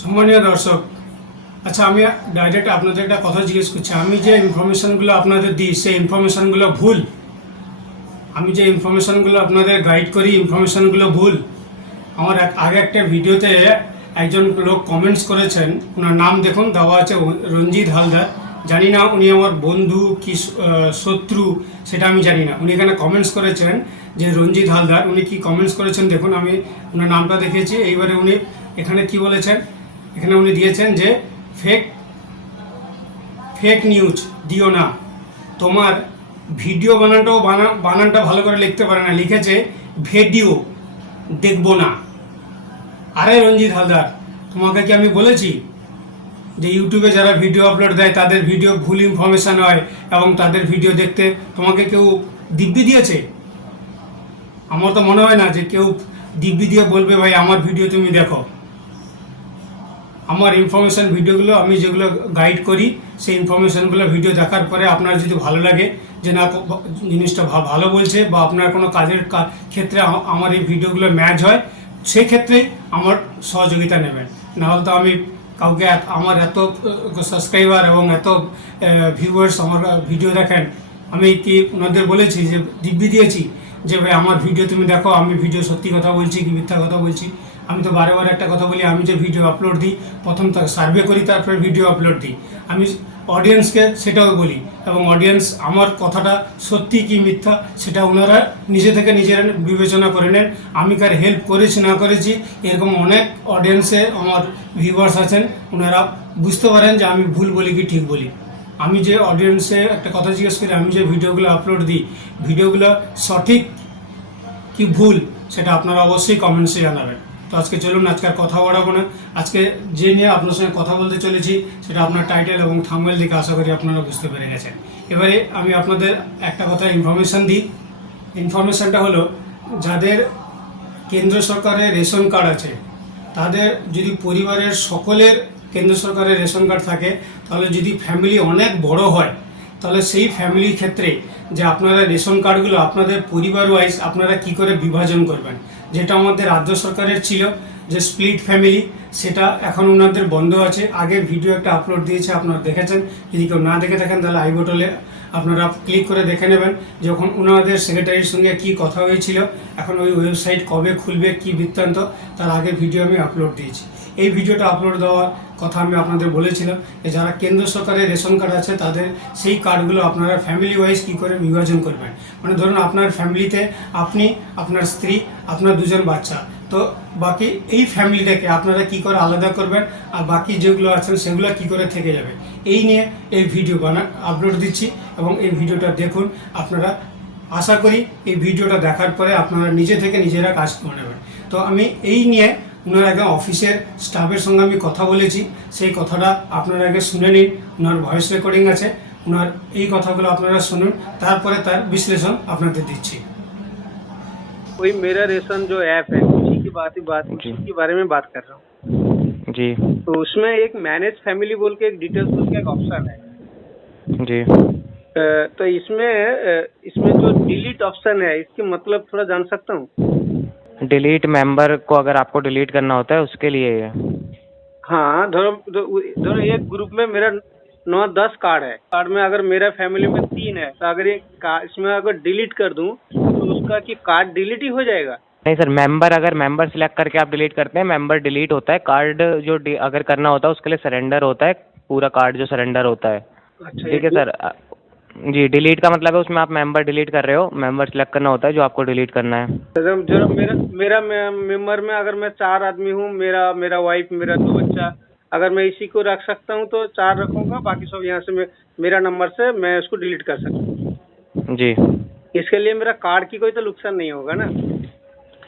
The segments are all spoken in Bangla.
সম্মানীয় দর্শক আচ্ছা আমি ডাইরেক্ট আপনাদের একটা কথা জিজ্ঞেস করছি। আমি যে ইনফরমেশনগুলো আপনাদের দিই, সেই ইনফরমেশনগুলো ভুল? আমি যে ইনফরমেশনগুলো আপনাদের গাইড করি ইনফরমেশনগুলো ভুল? আমার আগে একটা ভিডিওতে একজন লোক কমেন্টস করেছেন। ওনার নাম দেখুন, দেওয়া আছে রঞ্জিত হালদার। জানি না উনি আমার বন্ধু কি শত্রু, সেটা আমি জানি না। উনি এখানে কমেন্টস করেছেন যে রঞ্জিত হালদার, উনি কি কমেন্টস করেছেন দেখুন, আমি ওনার নামটা দেখেছি এইবারে উনি এখানে কি বলেছেন? এখানে উনি দিয়েছেন যে ফেক ফেক নিউজ দিও না। তোমার ভিডিও বানানটাও বানা, বানানটা ভালো করে লিখতে পারে না। লিখেছে, ভিডিও দেখব না। আরে রঞ্জিত হালদার, তোমাকে কি আমি বলেছি যে ইউটিউবে যারা ভিডিও আপলোড দেয়, তাদের ভিডিও ভুল ইনফরমেশান হয় এবং তাদের ভিডিও দেখতে তোমাকে কেউ দিব্যি দিয়েছে? আমার তো মনে হয় না যে কেউ দিব্যি দিয়ে বলবে, ভাই, আমার ভিডিও তুমি দেখো। আমার ইনফরমেশান ভিডিওগুলো আমি যেগুলো গাইড করি, সেই ইনফরমেশানগুলো ভিডিও দেখার পরে আপনার যদি ভালো লাগে যে না, জিনিসটা ভালো বলছে বা আপনার কোনো কাজের ক্ষেত্রে আমার এই ভিডিওগুলো ম্যাচ হয় সেক্ষেত্রেই আমার সহযোগিতা নেবেন। নাহলে তো আমি কাউকে আমার এত সাবস্ক্রাইবার এবং এত ভিউয়ার্স আমার ভিডিও দেখেন, আমি কি ওনাদের বলেছি যে দিব্যি দিয়েছি যে, ভাই, আমার ভিডিও তুমি দেখো, আমি ভিডিও সত্যি কথা বলছি কি মিথ্যা কথা বলছি? আমি তো বারে বারে একটা কথা বলি, আমি যে ভিডিও আপলোড দিই, প্রথম তার সার্ভে করি, তারপরে ভিডিও আপলোড দিই। আমি অডিয়েন্সকে সেটাও বলি, এবং অডিয়েন্স আমার কথাটা সত্যি কি মিথ্যা, সেটা ওনারা নিজে থেকে নিজেরা বিবেচনা করে নেন। আমি কার হেল্প করেছি, না করেছি, এরকম অনেক অডিয়েন্সে আমার ভিউয়ার্স আছেন, ওনারা বুঝতে পারেন যে আমি ভুল বলি কি ঠিক বলি। আমি যে অডিয়েন্সে একটা কথা জিজ্ঞেস করি, আমি যে ভিডিওগুলো আপলোড দিই ভিডিওগুলো সঠিক কি ভুল, সেটা আপনারা অবশ্যই কমেন্টসে জানাবেন। তো আজকে চলুন, আজকে আর কথা বাড়াবো না। আজকে যে নিয়ে আপনার সঙ্গে কথা বলতে চলেছি, সেটা আপনার টাইটেল এবং থাম্বেল দেখে আশা করি আপনারা বুঝতে পেরে গেছেন। এবারে আমি আপনাদের একটা কথা ইনফরমেশান দিই। ইনফরমেশানটা হলো, যাদের কেন্দ্র সরকারের রেশন কার্ড আছে, তাদের যদি পরিবারের সকলের কেন্দ্র সরকারের রেশন কার্ড থাকে, তাহলে যদি ফ্যামিলি অনেক বড় হয়, তাহলে সেই ফ্যামিলির ক্ষেত্রে যে আপনারা রেশন কার্ডগুলো আপনাদের পরিবার ওয়াইজ আপনারা কি করে বিভাজন করবেন? যেটা আমাদের রাজ্য সরকারের ছিল, যে স্প্লিট ফ্যামিলি সেটা এখন ওনাদের বন্ধ আছে। আগের ভিডিও একটা আপলোড দিয়েছে, আপনারা দেখেছেন। যদি কেউ না দেখে থাকেন, তাহলে আই বোটলে আপনারা ক্লিক করে দেখে নেবেন। যখন ওনাদের সেক্রেটারির সঙ্গে কি কথা হয়েছিল, এখন ওই ওয়েবসাইট কবে খুলবে, কি বৃত্তান্ত, তার আগের ভিডিও আমি আপলোড দিয়েছি। এই ভিডিওটা আপলোড দেওয়ার কথা আমি আপনাদের বলেছিলাম। যে যারা কেন্দ্র সরকারের রেশন কার্ড আছে, তাদের সেই কার্ডগুলো আপনারা ফ্যামিলি ওয়াইজ কী করে বিভাজন করবেন? মানে ধরুন আপনার ফ্যামিলিতে আপনি, আপনার স্ত্রী, আপনার দুজন বাচ্চা। তো বাকি এই ফ্যামিলিটাকে আপনারা কি করে আলাদা করবেন? আর বাকি যেগুলো আছেন, সেগুলো কি করে থেকে যাবে? এই নিয়ে এই ভিডিও বানা আপলোড দিচ্ছি এবং এই ভিডিওটা দেখুন। আপনারা আশা করি এই ভিডিওটা দেখার পরে আপনারা নিজে থেকে নিজেরা কাজ করে নেবেন। তো আমি এই নিয়ে ওনার আগে অফিসের স্টাফের সঙ্গে আমি কথা বলেছি সেই কথাটা আপনারা আগে শুনে নিন ওনার ভয়েস রেকর্ডিং আছে ওনার এই কথাগুলো আপনারা শুনুন তারপরে তার বিশ্লেষণ আপনাদের দিচ্ছি वही मेरा रेशन जो ऐप है उसी की बात ही बात जी। उसी के बारे में बात कर रहा हूँ जी तो उसमें एक मैनेज फैमिली बोल के एक डिटेल्स बोल के एक ऑप्शन है जी अ, तो इसमें अ, इसमें जो डिलीट ऑप्शन है इसकी मतलब थोड़ा जान सकता हूँ डिलीट मेंबर को अगर आपको डिलीट करना होता है उसके लिए है हाँ धरो धरो एक ग्रुप में मेरा नौ दस कार्ड है। कार्ड में अगर मेरा फैमिली में तीन है तो अगर ये इसमें अगर डिलीट कर दूँ तो उसका कि कार्ड डिलीट ही हो जाएगा। नहीं सर मेंबर अगर मेंबर सिलेक्ट करके आप डिलीट करते हैं मेंबर डिलीट होता है। कार्ड जो अगर करना होता है उसके लिए सरेंडर होता है। पूरा कार्ड जो सरेंडर होता है। अच्छा ठीक है सर जी डिलीट का मतलब है उसमें आप मेंबर डिलीट कर रहे हो मेंबर सिलेक्ट करना होता है जो आपको डिलीट करना है। जो जो मेरा मेरा मेंबर में अगर मैं चार आदमी हूँ मेरा मेरा वाइफ मेरा दो बच्चा अगर मैं इसी को रख सकता हूँ तो चार रखूँगा बाकी सब यहाँ से मैं मेरा नंबर से मैं उसको डिलीट कर सकता हूँ। जी। इसके लिए मेरा कार्ड की कोई तो नुकसान नहीं होगा ना?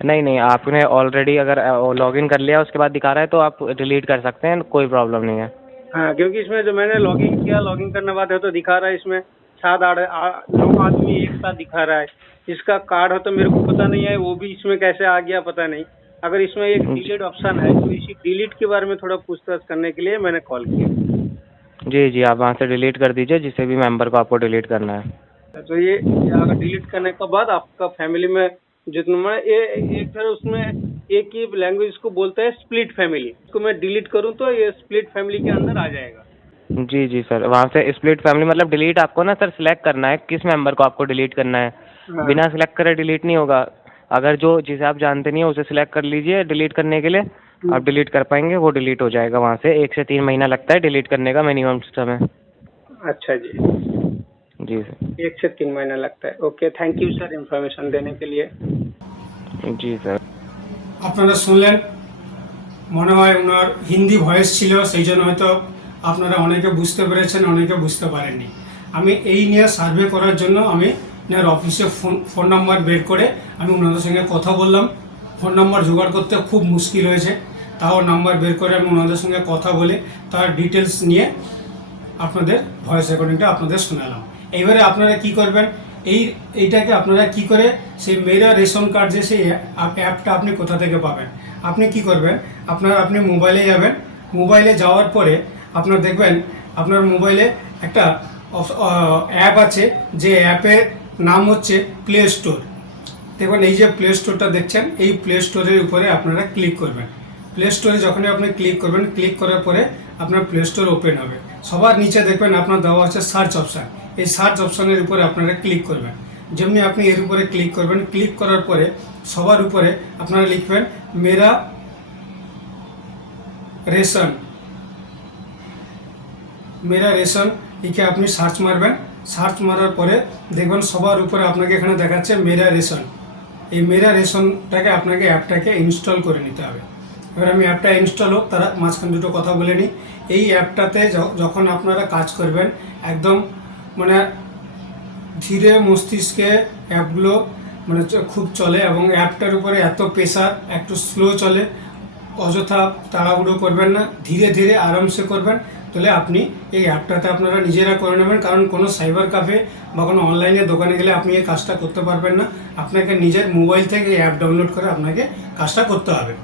नहीं नहीं आपने ऑलरेडी अगर लॉगिन कर लिया उसके बाद दिखा रहा है तो आप डिलीट कर सकते हैं कोई प्रॉब्लम नहीं है। हाँ क्योंकि इसमें जो मैंने लॉगिन किया लॉगिन करने बाद है तो दिखा रहा है इसमें। सात आठ नौ आदमी एक साथ दिखा रहा है। इसका कार्ड हो तो मेरे को पता नहीं है वो भी इसमें कैसे आ गया पता नहीं। अगर इसमें एक डिलीट ऑप्शन है तो इसी डिलीट के बारे में थोड़ा पूछताछ करने के लिए मैंने कॉल किया। जी जी आप वहाँ से डिलीट कर दीजिए जिसे भी मेंबर को आपको डिलीट करना है। तो ये अगर डिलीट करने के बाद आपका फैमिली में जितना मैं ये एक तरह उसमें एक ही लैंग्वेज को बोलता है स्प्लिट फैमिली इसको मैं डिलीट करूँ तो ये स्प्लिट फैमिली के अंदर आ जाएगा। जी जी सर वहाँ से स्प्लिट फैमिली मतलब डिलीट आपको ना सर सिलेक्ट करना है किस मेंबर को आपको डिलीट करना है हाँ। बिना सिलेक्ट करे डिलीट नहीं होगा अगर जो जिसे आप जानते नहीं हो उसे सिलेक्ट कर लीजिए डिलीट करने के लिए आप डिलीट कर पाएंगे वो डिलीट हो जाएगा वहाँ से एक से तीन महीना लगता है डिलीट करने का मिनिमम समय अच्छा जी जी सर एक से तीन महीना लगता है okay thank you sir information देने के लिए जी सर আপনারা শুনলেন মনে হয় ওনার হিন্দি ভয়েস ছিল সেই জন্য হয়তো আপনারা অনেকে বুঝতে পেরেছেন, অনেকে বুঝতে পারেননি। আমি এই নিয়ে সার্ভে করার জন্য আমি ওনার অফিসে ফোন ফোন নাম্বার বের করে আমি ওনাদের সঙ্গে কথা বললাম। ফোন নাম্বার জোগাড় করতে খুব মুশকিল হয়েছে। তাও নাম্বার বের করে আমি ওনাদের সঙ্গে কথা বলে তার ডিটেলস নিয়ে আপনাদের ভয়েস রেকর্ডিংটা আপনাদের শোনালাম। এবারে আপনারা কি করবেন? এই, এইটাকে আপনারা কি করে সেই মেরা রেশন কার্ড যে সেই অ্যাপটা আপনি কোথা থেকে পাবেন? আপনি কি করবেন? আপনার, আপনি মোবাইলে যাবেন। মোবাইলে যাওয়ার পরে আপনার দেখবেন, আপনার মোবাইলে একটা অ্যাপ আছে, যে অ্যাপের নাম হচ্ছে প্লে স্টোর দেখবেন, এই যে প্লে স্টোরটা দেখছেন, এই প্লে স্টোরের উপরে আপনারা ক্লিক করবেন। প্লে স্টোরে যখনই আপনি ক্লিক করবেন ক্লিক করার পরে আপনার প্লে স্টোর ওপেন হবে। সবার নিচে দেখবেন, আপনার দেওয়া আছে সার্চ অপশান এই সার্চ অপশানের উপরে আপনারা ক্লিক করবেন। যেমনি আপনি এর উপরে ক্লিক করবেন ক্লিক করার পরে সবার উপরে আপনারা লিখবেন, মেরা রেশন। মেরা রেশন লিখে আপনি সার্চ মারবেন। সার্চ মারার পরে দেখবেন সবার উপরে আপনাকে এখানে দেখাচ্ছে মেরা রেশন। এই মেরা রেশনটাকে আপনাকে অ্যাপটাকে ইনস্টল করে নিতে হবে। এবার আমি অ্যাপটা ইনস্টল হোক, তারা মাঝখানে দুটো কথা বলে নিই। এই অ্যাপটাতে যখন আপনারা কাজ করবেন, একদম মানে ধীরে মস্তিষ্কে অ্যাপগুলো মানে খুব চলে এবং অ্যাপটার উপরে এত প্রেশার একটু স্লো চলে। অযথা তাড়াহুড়ো করবেন না, ধীরে ধীরে আরামসে করবেন। তাহলে আপনি এই অ্যাপটাতে আপনারা নিজেরা করে নেবেন। কারণ কোনো সাইবার কাফে বা কোনো অনলাইনে দোকানে গেলে আপনি এই কাজটা করতে পারবেন না। আপনাকে নিজের মোবাইল থেকে এই অ্যাপ ডাউনলোড করে আপনাকে কাজটা করতে হবে।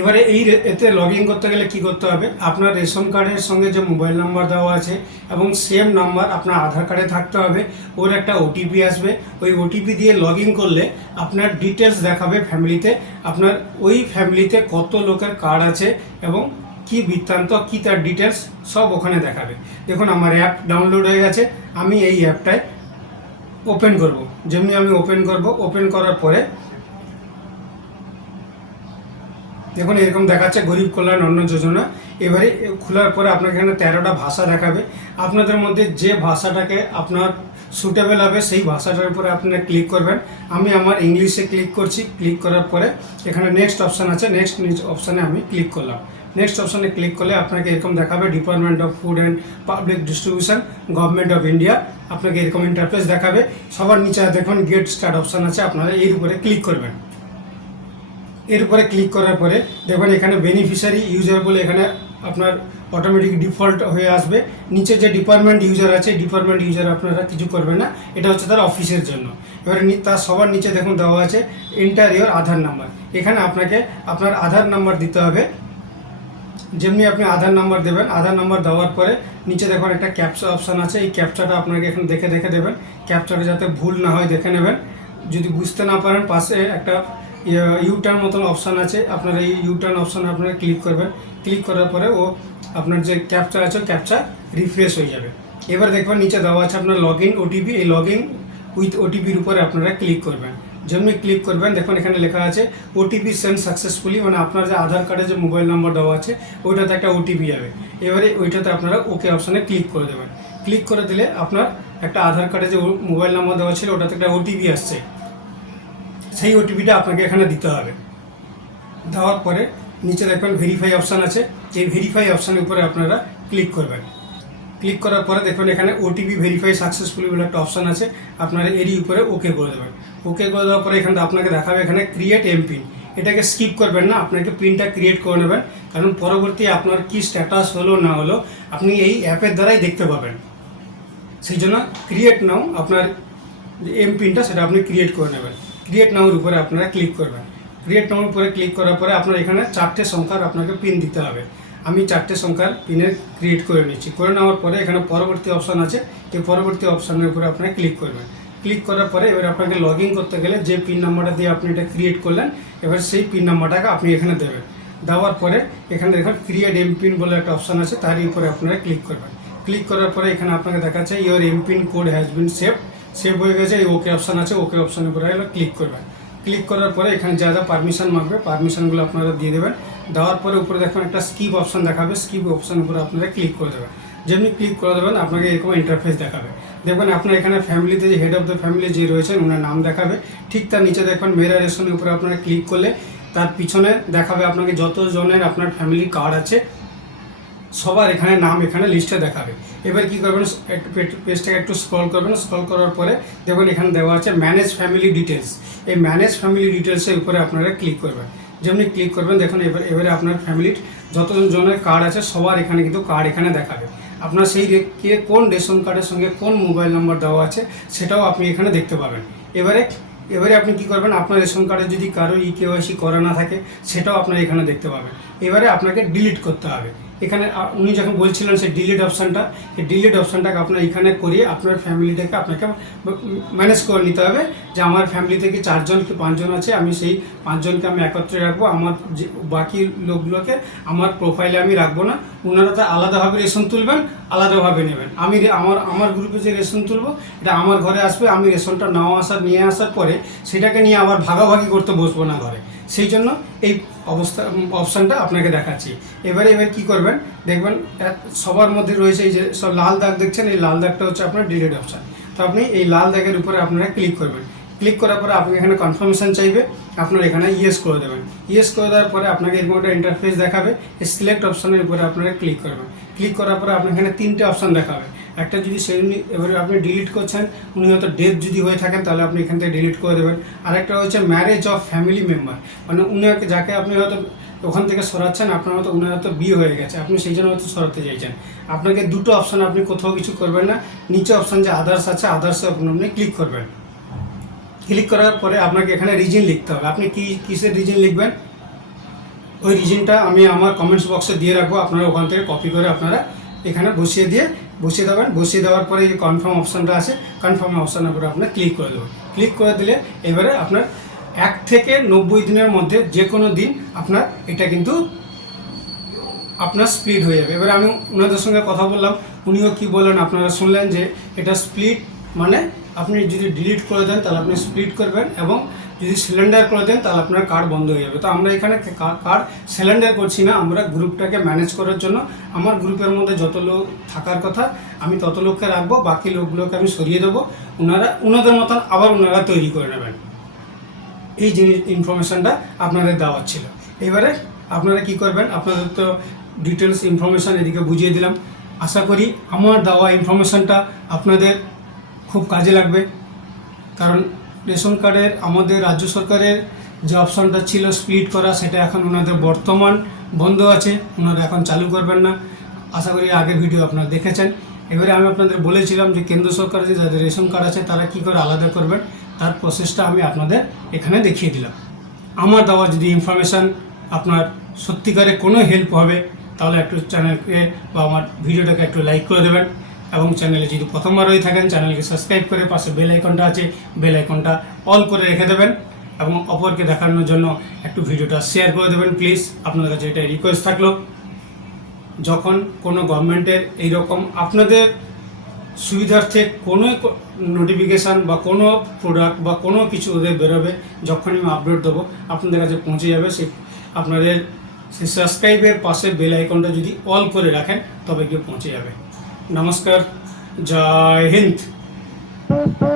এবারে এই এতে লগ ইন করতে গেলে কি করতে হবে? আপনার রেশন কার্ডের সঙ্গে যে মোবাইল নাম্বার দেওয়া আছে এবং সেম নাম্বার আপনার আধার কার্ডে থাকতে হবে। ওর একটা ওটিপি আসবে। ওই ওটিপি দিয়ে লগ ইন করলে আপনার ডিটেলস দেখাবে ফ্যামিলিতে আপনার ওই ফ্যামিলিতে কত লোকের কার্ড আছে এবং কি বৃত্তান্ত, কি তার ডিটেলস সব ওখানে দেখাবে। দেখুন, আমার অ্যাপ ডাউনলোড হয়ে গেছে, আমি এই অ্যাপটায় ওপেন করব। যেমনি আমি ওপেন করব ওপেন করার পরে দেখুন, এরকম দেখাচ্ছে গরিব কল্যাণ, অন্ন যোজনা। এবারে খোলার পরে আপনাকে এখানে তেরোটা ভাষা দেখাবে। আপনাদের মধ্যে যে ভাষাটাকে আপনার সুটেবল হবে, সেই ভাষাটার উপরে আপনারা ক্লিক করবেন। আমি আমার ইংলিশে ক্লিক করছি। ক্লিক করার পরে এখানে নেক্সট অপশান আছে। নেক্সট অপশানে আমি ক্লিক করলাম। নেক্সট অপশানে ক্লিক করলে আপনাকে এরকম দেখাবে department of food and public distribution government of India আপনাকে এরকম ইন্টারফেস দেখাবে। সবার নিচে দেখুন গেট স্টার্ট অপশান আছে, আপনারা এর উপরে ক্লিক করবেন। এর উপরে ক্লিক করার পরে দেখবেন এখানে বেনিফিশিয়ারি ইউজার বলে এখানে আপনার অটোমেটিক ডিফল্ট হয়ে আসবে। নিচে যে ডিপার্টমেন্ট ইউজার আছে ডিপার্টমেন্ট ইউজার আপনারা কিছু করবেন না, এটা হচ্ছে তার অফিসের জন্য। এবারে তার সবার নিচে দেখুন দেওয়া আছে ইন্টারিয়র আধার নাম্বার এখানে আপনাকে আপনার আধার নাম্বার দিতে হবে। যেমনি আপনি আধার নাম্বার দেবেন, আধার নাম্বার দেওয়ার পরে নিচে দেখুন একটা ক্যাপচা অপশান আছে, এই ক্যাপচাটা আপনাকে এখানে দেখে দেখে দেবেন। ক্যাপচাটা যাতে ভুল না হয় দেখে নেবেন। যদি বুঝতে না পারেন, পাশে একটা ইউটার্ন মতন অপশান আছে, আপনার এই ইউটার্ন অপশানে আপনারা ক্লিক করবেন। ক্লিক করার পরে ও আপনার যে ক্যাপচা আছে ক্যাপচা রিফ্রেশ হয়ে যাবে। এবার দেখবেন নিচে দেওয়া আছে আপনার লগ ইন ওটিপি এই লগ ইন উইথ ওটিপির উপরে আপনারা ক্লিক করবেন। যেমনি ক্লিক করবেন। দেখুন, এখানে লেখা আছে ওটিপি সেন্ড সাকসেসফুলি মানে আপনার যে আধার কার্ডে যে মোবাইল নাম্বার দেওয়া আছে, ওইটাতে একটা ওটিপি যাবে। এবারে ওইটাতে আপনারা ওকে অপশানে ক্লিক করে দেবেন। ক্লিক করে দিলে আপনার একটা আধার কার্ডে যে মোবাইল নাম্বার দেওয়া ছিল, ওটাতে একটা ওটিপি আসছে। সেই ওটিপিটা আপনাকে এখানে দিতে হবে। দেওয়ার পরে নিচে দেখবেন ভেরিফাই অপশান আছে। এই ভেরিফাই অপশানের উপরে আপনারা ক্লিক করবেন। ক্লিক করার পরে দেখবেন এখানে ওটিপি ভেরিফাই সাকসেসফুলি বলে একটা অপশান আছে। আপনারা এরই উপরে ওকে করে দেবেন। ওকে করে দেওয়ার পরে এখানে আপনাকে দেখাবে এখানে ক্রিয়েট এমপিন এটাকে স্কিপ করবেন না, আপনাকে পিনটা ক্রিয়েট করে নেবেন। কারণ পরবর্তী আপনার কি স্ট্যাটাস হলো, না হলো, আপনি এই অ্যাপের দ্বারাই দেখতে পাবেন। সেই জন্য ক্রিয়েট নাও আপনার এম পিনটা সেটা আপনি ক্রিয়েট করে নেবেন। ক্রিয়েট নাওর উপরে আপনারা ক্লিক করবেন। ক্রিয়েট নাওর উপরে ক্লিক করার পরে আপনার এখানে চারটে সংখ্যার আপনাকে পিন দিতে হবে। আমি চারটে সংখ্যার পিনের ক্রিয়েট করে নিচ্ছি। করে নেওয়ার পরে এখানে পরবর্তী অপশান আছে। এই পরবর্তী অপশানের উপরে আপনারা ক্লিক করবেন। ক্লিক করার পরে এবার আপনাকে লগ করতে গেলে যে পিন নাম্বারটা দিয়ে আপনি এটা ক্রিয়েট করলেন, এবার সেই পিন নাম্বারটাকে আপনি এখানে দেবেন। দেওয়ার পরে এখানে দেখুন ক্রিয়েট এম পিন বলে একটা অপশান আছে, তারই উপরে আপনারা ক্লিক করবেন। ক্লিক করার পরে এখানে আপনাকে দেখাচ্ছে your M pin code has been save save হয়ে গেছে, এই ওকে অপশান আছে ওকে অপশানের উপরে ক্লিক করবেন। ক্লিক করার পরে এখানে যা যা পারমিশন মাগবে পারমিশনগুলো আপনারা দিয়ে দেবেন। দেওয়ার পরে উপরে দেখুন একটা স্কিপ অপশান দেখাবে। স্কিপ অপশানের উপরে আপনারা ক্লিক করে দেবেন। যেমনি ক্লিক করে দেবেন, আপনাকে এরকম ইন্টারফেস দেখাবে। দেখবেন আপনার এখানে ফ্যামিলিতে যে হেড অফ দ্য ফ্যামিলি যে রয়েছেন ওনার নাম দেখাবে। ঠিক তার নিচে দেখবেন মেরা রেশনের উপরে আপনারা ক্লিক করলে তার পিছনে দেখাবে আপনাকে যত জনের আপনার ফ্যামিলি কার্ড আছে, সবার এখানে নাম এখানে লিস্টে দেখাবে। এবার কি করবেন একটু পেজটাকে একটু স্ক্রল করবেন। স্ক্রল করার পরে দেখবেন এখানে দেওয়া আছে ম্যানেজ ফ্যামিলি ডিটেলস এই ম্যানেজ ফ্যামিলি ডিটেলসের উপরে আপনারা ক্লিক করবেন। যেমনি ক্লিক করবেন, দেখুন এবার, এবারে আপনার ফ্যামিলির যতজন জনের কার্ড আছে, সবার এখানে কিন্তু কার্ড এখানে দেখাবে। আপনার সেই কে কোন রেশন কার্ডের সঙ্গে কোন মোবাইল নাম্বার দেওয়া আছে, সেটাও আপনি এখানে দেখতে পাবেন। এবারে এবারে আপনি কি করবেন, আপনার রেশন কার্ডে যদি কারও ই কেওয়াইসি করা না থাকে, সেটাও আপনার এখানে দেখতে পাবেন। এবারে আপনাকে ডিলিট করতে হবে। এখানে উনি যখন বলছিলেন সেই ডিলিট অপশানটা এই ডিলিট অপশানটাকে আপনার এখানে করিয়ে আপনার ফ্যামিলিটাকে আপনাকে ম্যানেজ করে নিতে হবে যে আমার ফ্যামিলি থেকে চারজন কি পাঁচজন আছে, আমি সেই পাঁচজনকে আমি একত্রে রাখব, আমার যে বাকি লোকগুলোকে আমার প্রোফাইলে আমি রাখব না। ওনারা তো আলাদাভাবে রেশন তুলবেন, আলাদাভাবে নেবেন। আমি আমার আমার গ্রুপে যে রেশন তুলবো, এটা আমার ঘরে আসবে, আমি রেশনটা নাও আসার, নিয়ে আসার পরে সেটাকে নিয়ে আবার ভাগাভাগি করতে বসবো না ঘরে। সেই জন্য এই অবস্থা অপশানটা আপনাকে দেখাচ্ছি। এবারে, এবার কি করবেন? দেখবেন সবার মধ্যে রয়েছে এই যে, সব লাল দাগ দেখছেন, এই লাল দাগটা হচ্ছে আপনার ডিলিট অপশান তো আপনি এই লাল দাগের উপরে আপনারা ক্লিক করবেন। ক্লিক করার পরে আপনি এখানে কনফার্মেশন চাইবে, আপনার এখানে ইয়েস করে দেবেন। ইয়েস করে দেওয়ার পরে আপনাকে এরকম একটা ইন্টারফেস দেখাবে সিলেক্ট অপশানের উপরে আপনারা ক্লিক করবেন। ক্লিক করার পরে আপনার এখানে তিনটে অপশান দেখাবে। একটা যদি সেই এবারে আপনি ডিলিট করছেন, উনি হয়তো ডেথ যদি হয়ে থাকেন, তাহলে আপনি এখান থেকে ডিলিট করে দেবেন। আরেকটা হচ্ছে ম্যারেজ অফ ফ্যামিলি মেম্বার মানে উনি যাকে আপনি হয়তো ওখান থেকে সরাচ্ছেন, আপনার হয়তো উনার হয়তো বিয়ে হয়ে গেছে। আপনি সেই জন্য হয়তো সরাতে চাইছেন। আপনাকে দুটো অপশান আপনি কোথাও কিছু করবেন না। নিচে অপশান যে আদার্স আছে আদার্সে আপনি ক্লিক করবেন। ক্লিক করার পরে আপনাকে এখানে রিজন লিখতে হবে। আপনি কি, কিসের রিজন লিখবেন? ওই রিজনটা আমি আমার কমেন্টস বক্সে দিয়ে রাখব। আপনারা ওখান থেকে কপি করে আপনারা এখানে বসিয়ে দিয়ে বসিয়ে দেবেন। বসিয়ে দেওয়ার পরে যে কনফার্ম অপশানটা আছে। কনফার্ম অপশানের উপরে আপনার ক্লিক করে দেবেন। ক্লিক করে দিলে এবারে আপনার এক থেকে নব্বই দিনের মধ্যে যে কোনো দিন আপনার এটা কিন্তু আপনার স্প্লিট হয়ে যাবে। এবার আমি ওনাদের সঙ্গে কথা বললাম। উনিও কি বললেন আপনারা শুনলেন যে এটা স্প্লিট মানে আপনি যদি ডিলিট করে দেন তাহলে আপনি স্প্লিট করবেন এবং যদি সিলিন্ডার করে দেন, তাহলে আপনার কার্ড বন্ধ হয়ে যাবে। তো আমরা এখানে কার্ড সিলিন্ডার করছি না, আমরা গ্রুপটাকে ম্যানেজ করার জন্য। আমার গ্রুপের মধ্যে যত লোক থাকার কথা, আমি তত লোককে রাখব, বাকি লোকগুলোকে আমি সরিয়ে দেবো। ওনারা, ওনাদের মতন আবার ওনারা তৈরি করে নেবেন। এই জিনিস ইনফরমেশনটা আপনাদের দেওয়ার ছিল। এবারে আপনারা কি করবেন, আপনাদের তো ডিটেলস ইনফরমেশন এদিকে বুঝিয়ে দিলাম। আশা করি আমার দেওয়া ইনফরমেশনটা আপনাদের খুব কাজে লাগবে। কারণ রেশন কার্ডের আমাদের রাজ্য সরকারের যে অপশনটা ছিল স্প্লিট করা, সেটা এখন ওনাদের বর্তমান বন্ধ আছে। ওনারা এখন চালু করবেন না। আশা করি আগের ভিডিও আপনারা দেখেছেন। এবারে আমি আপনাদের বলেছিলাম যে কেন্দ্র সরকারের যে যাদের রেশন কার্ড আছে, তারা কী করে আলাদা করবেন, তার প্রসেসটা আমি আপনাদের এখানে দেখিয়ে দিলাম। আমার দেওয়া যদি ইনফরমেশান আপনার সত্যিকারে কোনো হেল্প হবে, তাহলে একটু চ্যানেলকে বা আমার ভিডিওটাকে একটু লাইক করে দেবেন। এবং চ্যানেলে যদি প্রথমবার হয়ে থাকেন, চ্যানেলকে সাবস্ক্রাইব করে পাশে বেল আইকনটা আছে, বেল আইকনটা অল করে রেখে দেবেন এবং অপরকে দেখানোর জন্য একটু ভিডিওটা শেয়ার করে দেবেন প্লিজ আপনাদের কাছে এটা রিকোয়েস্ট থাকল। যখন কোনো গভর্নমেন্টের এইরকম আপনাদের সুবিধার্থে কোনো নোটিফিকেশান বা কোনো প্রোডাক্ট বা কোনো কিছু ওদের বেরোবে যখন আমি আপলোড দেবো, আপনাদের কাছে পৌঁছে যাবে। সে আপনাদের সেই সাবস্ক্রাইবের পাশে বেল আইকনটা যদি অল করে রাখেন, তবে গিয়ে পৌঁছে যাবে। नमस्कार जय हिंद।